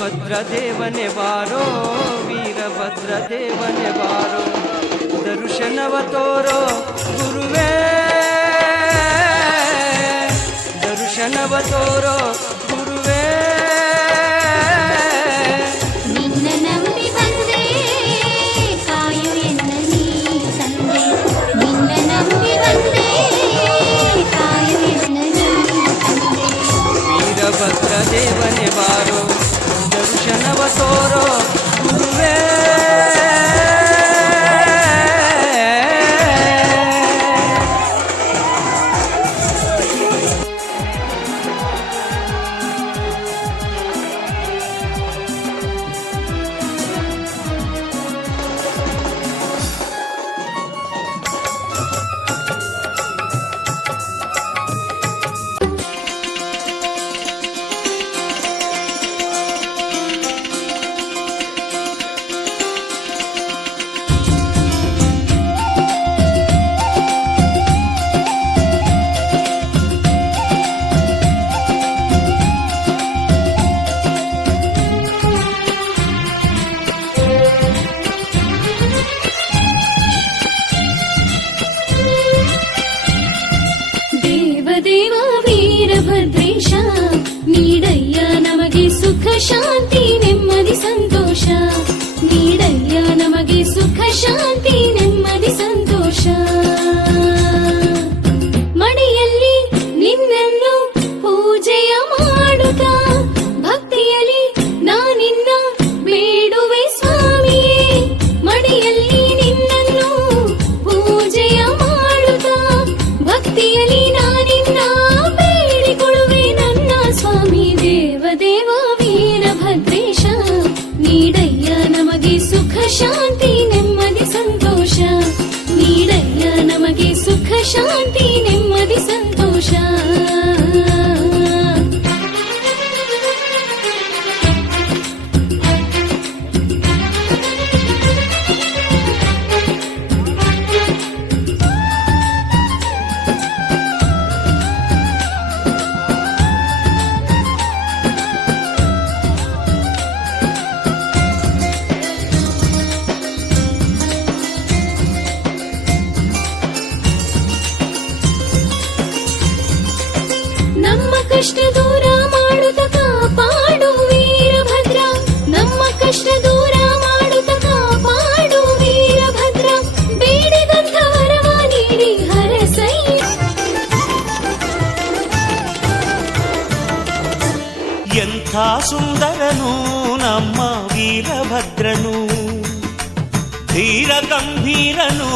ಭದ್ರದೇವನೆ ಬಾರೋ ವೀರಭದ್ರದೇವನೆ ಬಾರೋ ದರ್ಶನವ ತೋರೋ ಗುರುವೇ ದರ್ಶನವ ತೋರೋ ಗುರುವೇ ನಿನ್ನ ನಂಬಿ ಬಂದೆ ಕಾಯು ಎನ್ನ ನೀ ತಂದೆ ನಿನ್ನ ನಂಬಿ ಬಂದೆ ಕಾಯು ಎನ್ನ ನೀ ತಂದೆ ವೀರಭದ್ರದೇವನೆ ಬಾರೋ ದರ್ಶನವ ತೋರೋ ಗುರುವೇ ದೇವ ವೀರಭದ್ರೇಶ ನೀಡಯ್ಯ ನಮಗೆ ಸುಖ ಶಾಂತಿ ನೆಮ್ಮದಿ ಸಂತೋಷ ನೀಡಯ್ಯ ನಮಗೆ ಸುಖ ಶಾಂತಿ ನೆಮ್ಮದಿ ಸಂತೋಷ ಮಡಿಯಲ್ಲಿ ನಿನ್ನನ್ನು ಪೂಜೆಯ ಮಾಡುತ್ತಾ ಭಕ್ತಿಯಲ್ಲಿ ನಾನಿನ್ನ ಬೇಡುವೆ ಸ್ವಾಮಿಯೇ ಮಡಿಯಲ್ಲಿ ನಿನ್ನನ್ನು ಪೂಜೆಯ ಮಾಡುತ್ತಾ ಭಕ್ತಿಯಲ್ಲಿ ನಾನಿನ್ನ ಬೇಡಿಕೊಳ್ಳುವೆ ನನ್ನ ಸ್ವಾಮಿ ದೇವ ವೀರಭದ್ರೇಶ ನೀಡಯ್ಯ ನಮಗೆ ಸುಖ ಶಾಂತಿ ನೆಮ್ಮದಿ ಸಂತೋಷ ನೀಡಯ್ಯ ನಮಗೆ ಸುಖ ಶಾಂತಿ ನೆಮ್ಮದಿ ಸಂತೋಷ ನಮ್ಮ ಕಷ್ಟ ದೂರ ಮಾಡುತ್ತ ಕಾಪಾಡು ವೀರಭದ್ರ ನಮ್ಮ ಕಷ್ಟ ದೂರ ಮಾಡುತ್ತ ಕಾಪಾಡು ವೀರಭದ್ರ ಬೇಡಿದಂತ ವರವ ನೀಡಿ ಹರಸೈ ಎಂಥ ಸುಂದರನು ನಮ್ಮ ವೀರಭದ್ರನು ಧೀರ ಗಂಭೀರನು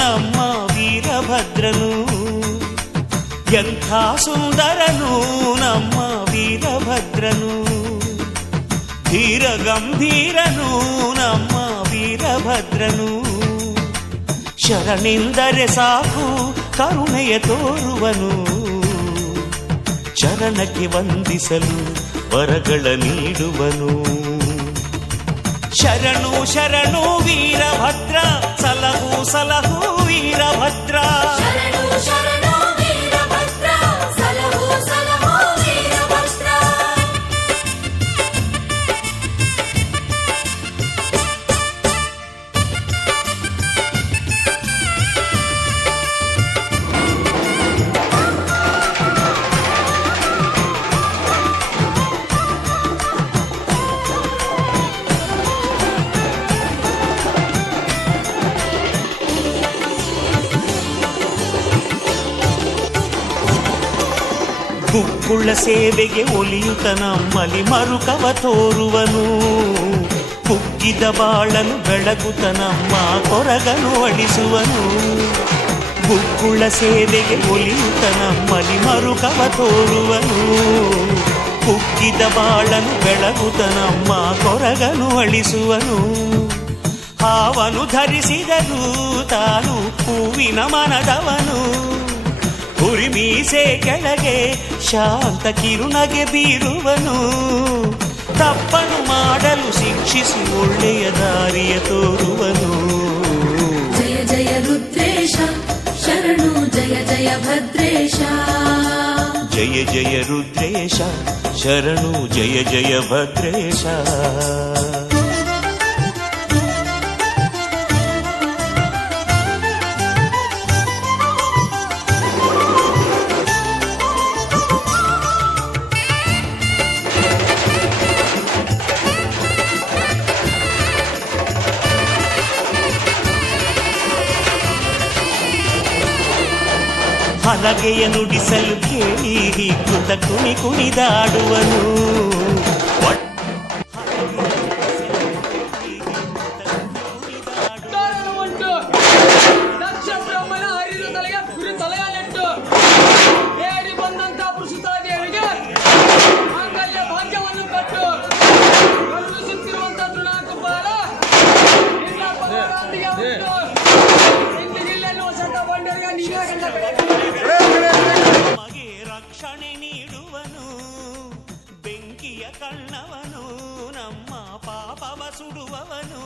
ನಮ್ಮ ವೀರಭದ್ರನು ಎಂಥ ಸುಂದರನು ನಮ್ಮ ವೀರಭದ್ರನು ಧೀರ ಗಂಭೀರನು ನಮ್ಮ ವೀರಭದ್ರನು ಶರಣೆಂದರೆ ಸಾಕು ಕರುಣೆಯ ತೋರುವನು ಚರಣಕ್ಕೆ ವಂದಿಸಲು ವರಗಳ ನೀಡುವನು ಶರಣು ಶರಣು ವೀರಭದ್ರ ಸಲಹು ಸಲಹು ವೀರಭದ್ರ ಗುಕ್ಕುಳ ಸೇವೆಗೆ ಒಲಿಯುತ್ತ ನಮ್ಮಲಿ ಮರುಕವ ತೋರುವನು ಕುಗ್ಗಿದ ಬಾಳನು ಬೆಳಗುತ್ತ ನಮ್ಮ ಕೊರಗನು ಅಳಿಸುವನು ಗುಕ್ಕುಳ ಸೇವೆಗೆ ಒಲಿಯುತ್ತ ನಮ್ಮಲಿ ಮರುಕವ ತೋರುವನು ಕುಗ್ಗಿದ ಬಾಳನು ಬೆಳಗುತ್ತ ನಮ್ಮ ಕೊರಗನು ಅಳಿಸುವನು ಹಾವನು ಧರಿಸಿದರು ತಾನು ಹೂವಿನ ಮನದವನು ಹುರಿಮೀಸೆ ಕೆಳಗೆ ಶಾಂತ ಕಿರುನಗೆ ಬೀರುವನು ತಪ್ಪನು ಮಾಡಲು ಶಿಕ್ಷಿಸಿ ಒಳ್ಳೆಯ ದಾರಿಯ ತೋರುವನು ಜಯ ಜಯ ರುದ್ರೇಶ ಶರಣು ಜಯ ಜಯ ಭದ್ರೇಶ ಜಯ ಜಯ ರುದ್ರೇಶ ಶರಣು ಜಯ ಜಯ ಭದ್ರೇಶ. ಹಲಗೆಯ ನುಡಿಸಲು ಕೇಳಿ ಕೃತ ಕುಣಿ ಕುಣಿದಾಡುವನು. ಉಂಟು ದಕ್ಷ ಬ್ರಹ್ಮನ ಹರಿದ ತಲೆಗೆ ಗುರು ತಲೆಯ ನೆಟ್ಟು ಬೇಡಿ ಬಂದಂತ ಪುರುಷತಾ ದೇವಿಗೆ ಮಾಂಗಲ್ಯ ಭಾಗ್ಯವನ್ನು ಕಟ್ಟು ಕರುಣಿಸುತ್ತಿರುವಂತ ತೃಣಾಕುಪಾಲ ನಿನ್ನ ಪದರಾಂತಿಗೆ ಉಂಟು ಇಂದಿಗಿಲ್ಲೆನ್ನುವ ಸತ್ತ ಬಂಡರಿಗೆ ನೀವೇ ನಮಗೆ ರಕ್ಷಣೆ ನೀಡುವನು ಬೆಂಕಿಯ ಕಣ್ಣವನು ನಮ್ಮ ಪಾಪವ ಸುಡುವವನು.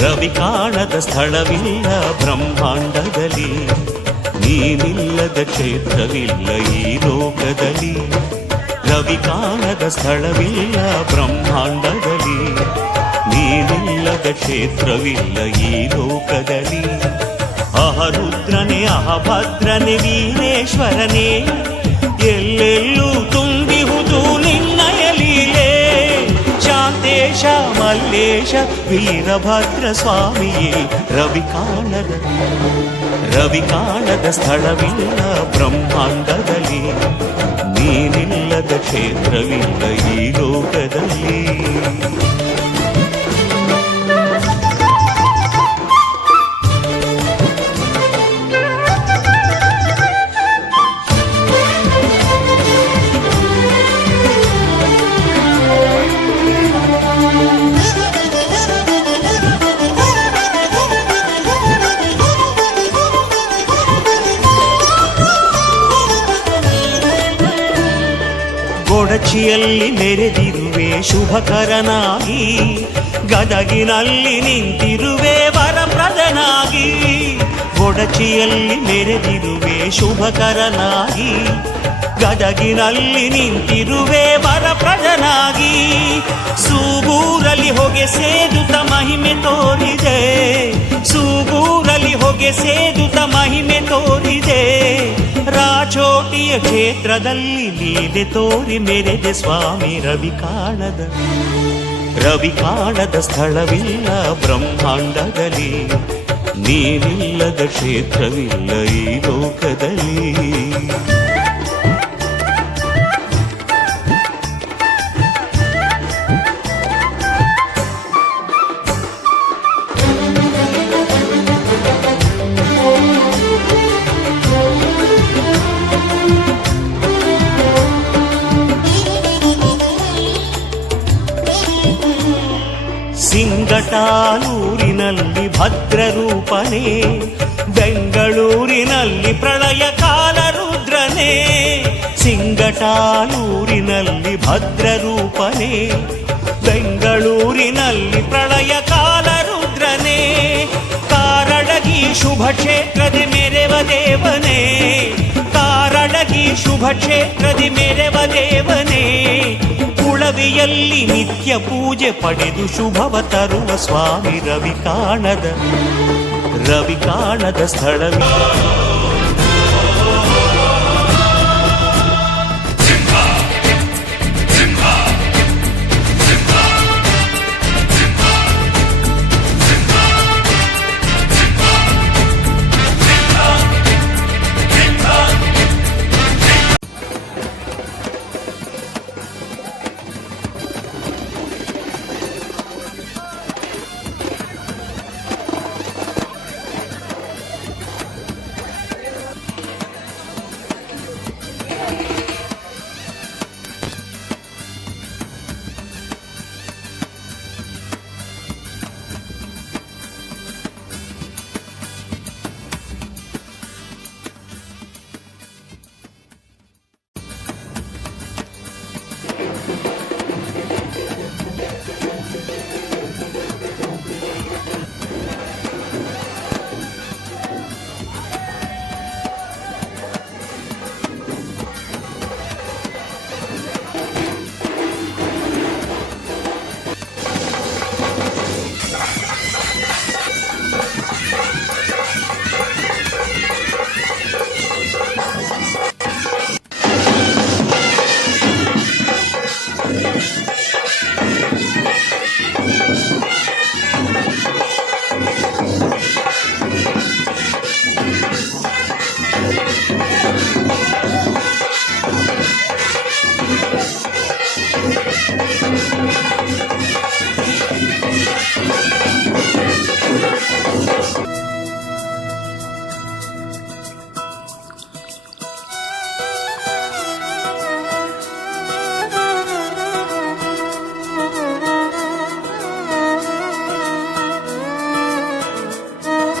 ರವಿ ಕಾಣದ ಸ್ಥಳವಿಲ್ಲ ಬ್ರಹ್ಮಾಂಡದಲ್ಲಿ, ನೀನಿಲ್ಲದ ಕ್ಷೇತ್ರವಿಲ್ಲ ಈ ಲೋಕದಲ್ಲಿ. ರವಿ ಕಾಣದ ಸ್ಥಳವಿಲ್ಲ ಬ್ರಹ್ಮಾಂಡದಲ್ಲಿ, ನೀನಿಲ್ಲದ ಕ್ಷೇತ್ರವಿಲ್ಲ ಈ ಲೋಕದಲ್ಲಿ. ಅಹರುದ್ರನೇ ಅಹಭದ್ರನೇ ವೀರೇಶ್ವರನೇ, ಎಲ್ಲೆಲ್ಲೂ ತುಂಬಿಹುದು ನಿನ್ನಯ ಲೀಲೆ. ಶಾಂತೇಶ ಮಲ್ಯ ವೆಂಕಟೇಶ ವೀರಭದ್ರ ಸ್ವಾಮಿಯೇ. ರವಿ ಕಾಣದ ಸ್ಥಳವಿಲ್ಲ ಬ್ರಹ್ಮಾಂಡದಲ್ಲಿ, ನೀನಿಲ್ಲದ ಕ್ಷೇತ್ರವಿಲ್ಲ ಈ ಲೋಕದಲ್ಲಿ. ಕೊಡಚಿಯಲ್ಲಿ ನೆರೆದಿರುವೆ ಶುಭಕರನಾಗಿ, ಗದಗಿನಲ್ಲಿ ನಿಂತಿರುವೆ ವರಪ್ರದನಾಗಿ. ಕೊಡಚಿಯಲ್ಲಿ ನೆರೆದಿರುವೆ ಶುಭಕರನಾಗಿ, ಗದಗಿನಲ್ಲಿ ನಿಂತಿರುವೆ ವರಪ್ರದನಾಗಿ. ಸೂಗೂರಲ್ಲಿ ಹೊಗೆ ಸೇದುತ್ತ ಮಹಿಮೆ ತೋರಿದೆ, ಸೂಗೂರಲ್ಲಿ ಹೊಗೆ ಸೇದುತ್ತ ಮಹಿಮೆ ತೋರಿದೆ. ರಾಚೋಟಿಯ ಕ್ಷೇತ್ರದಲ್ಲಿ ಲೀಲೆ ತೋರಿ ಮೆರೆದೆ ಸ್ವಾಮಿ. ರವಿ ಕಾಣದ ಸ್ಥಳವಿಲ್ಲ ಬ್ರಹ್ಮಾಂಡದಲ್ಲಿ, ನೀನಿಲ್ಲದ ಕ್ಷೇತ್ರವಿಲ್ಲ ಈ ಲೋಕದಲ್ಲಿ. ಸಿಂಗಟಾಲೂರಿನಲ್ಲಿ ಭದ್ರರೂಪನೇ, ಬೆಂಗಳೂರಿನಲ್ಲಿ ಪ್ರಳಯ ಕಾಲ ರುದ್ರನೇ. ಸಿಂಗಟಾಲೂರಿನಲ್ಲಿ ಭದ್ರರೂಪನೇ, ಬೆಂಗಳೂರಿನಲ್ಲಿ ಪ್ರಳಯ ಕಾಲ ರುದ್ರನೇ. ಕಾರಡಗಿ ಶುಭ ಕ್ಷೇತ್ರದಿ ಮೆರೆವ ದೇವನೇ, ಕಾರಡಗಿ ಶುಭ ಕ್ಷೇತ್ರದಿ ಮೆರೆವ ದೇವನೇ. ಕುಳವಿಯಲ್ಲಿ ನಿತ್ಯ ಪೂಜೆ ಪಡೆದು ಶುಭವ ತರುವ ಸ್ವಾಮಿ. ರವಿ ಕಾಣದ ಸ್ಥಳವೇ